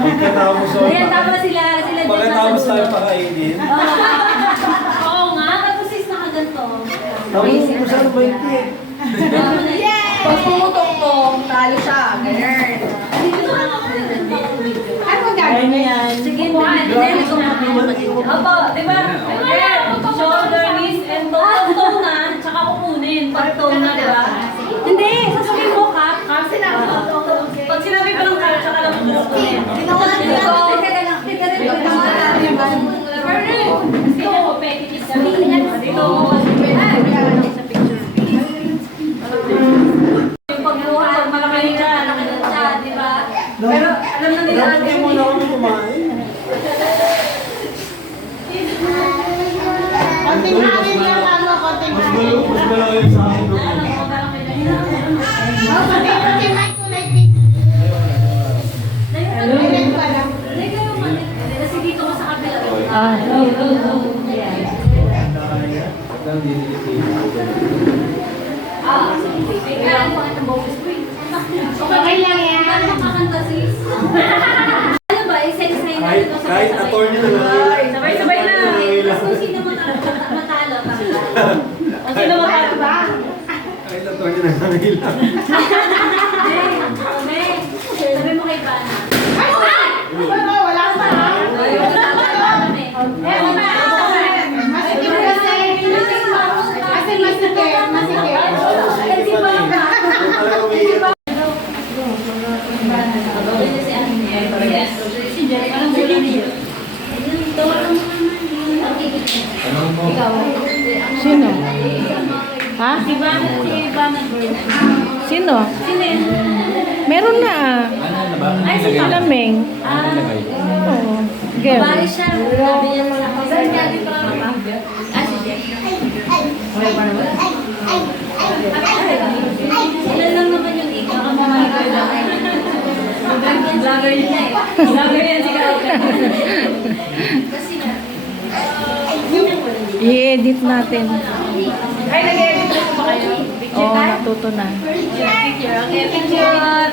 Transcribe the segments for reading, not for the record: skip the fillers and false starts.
Pagkatapos Ayan, tama sila dyan pagkatapos nasa tayo dulo. pakainin. Oo nga, tapos is nakaganto. Tapos kung saan 20 eh. Pag pumutok to, talo siya. Ganyan. Ano ang gagawin mo yan? Sige, buhan. Hindi ko Opo, di ba? Shoulder, knees, and toe na, tsaka kukunin. Pag toe na, di ba? Hindi, sasabihin mo cap. Pag sinabi pa ng cap, tsaka lang mo kukunin. Teka lang. Kasi ako, pekit sa dito. Yung pagbuha, pag malaki ka, di ba? Pero alam na nila Dapat mo na kami kumain. Konting hangin lang, ano, konting Mas hangin. malayo yung sa akin. Konting hangin ko like this. Ayun pala. Kasi dito ko sa kabila. Okay lang yan. Paano makakanta sis? Ano ba? Isa-isa natin ito sa Kahit attorney na lang. Sabay-sabay na. Tapos kung sino matalo, kung sino matalo ba? Kahit attorney na lang. Sabi mo kay Bana. Wala ka pa. Masikip kasi. Kasi masikip. Sino? Ha? Si Bana girl. Sino? Sino yun? Meron na. Ay, si Lameng. Oo. Girl. Bari siya. Sabi niya sa akin. Saan niya di pa Ah, si Jeff. Ilan lang naman yung ikaw. Ang mga vlogger niya eh. Vlogger yan si Karo. Kasi na. I-edit natin. Ay, nag-edit na po ba kayo? Oo, natuto na. Picture. Okay, picture.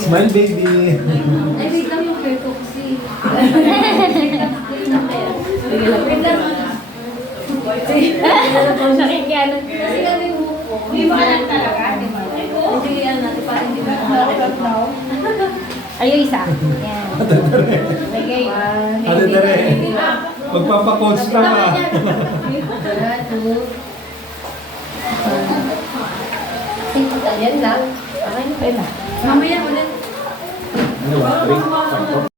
Smile baby. Ay, wait lang yung hair ko kasi. Wait lang. Nakikyanan. Kasi kami mo. Di ba lang talaga? Di ba? Sige, ano natin para hindi mo makakita. Ayun, isa. Yan. Lagay. Ate Tere. Magpapacoach na ka. Yan lang. Okay na. Mamaya ulit. Ano ba? Drink? Sakto?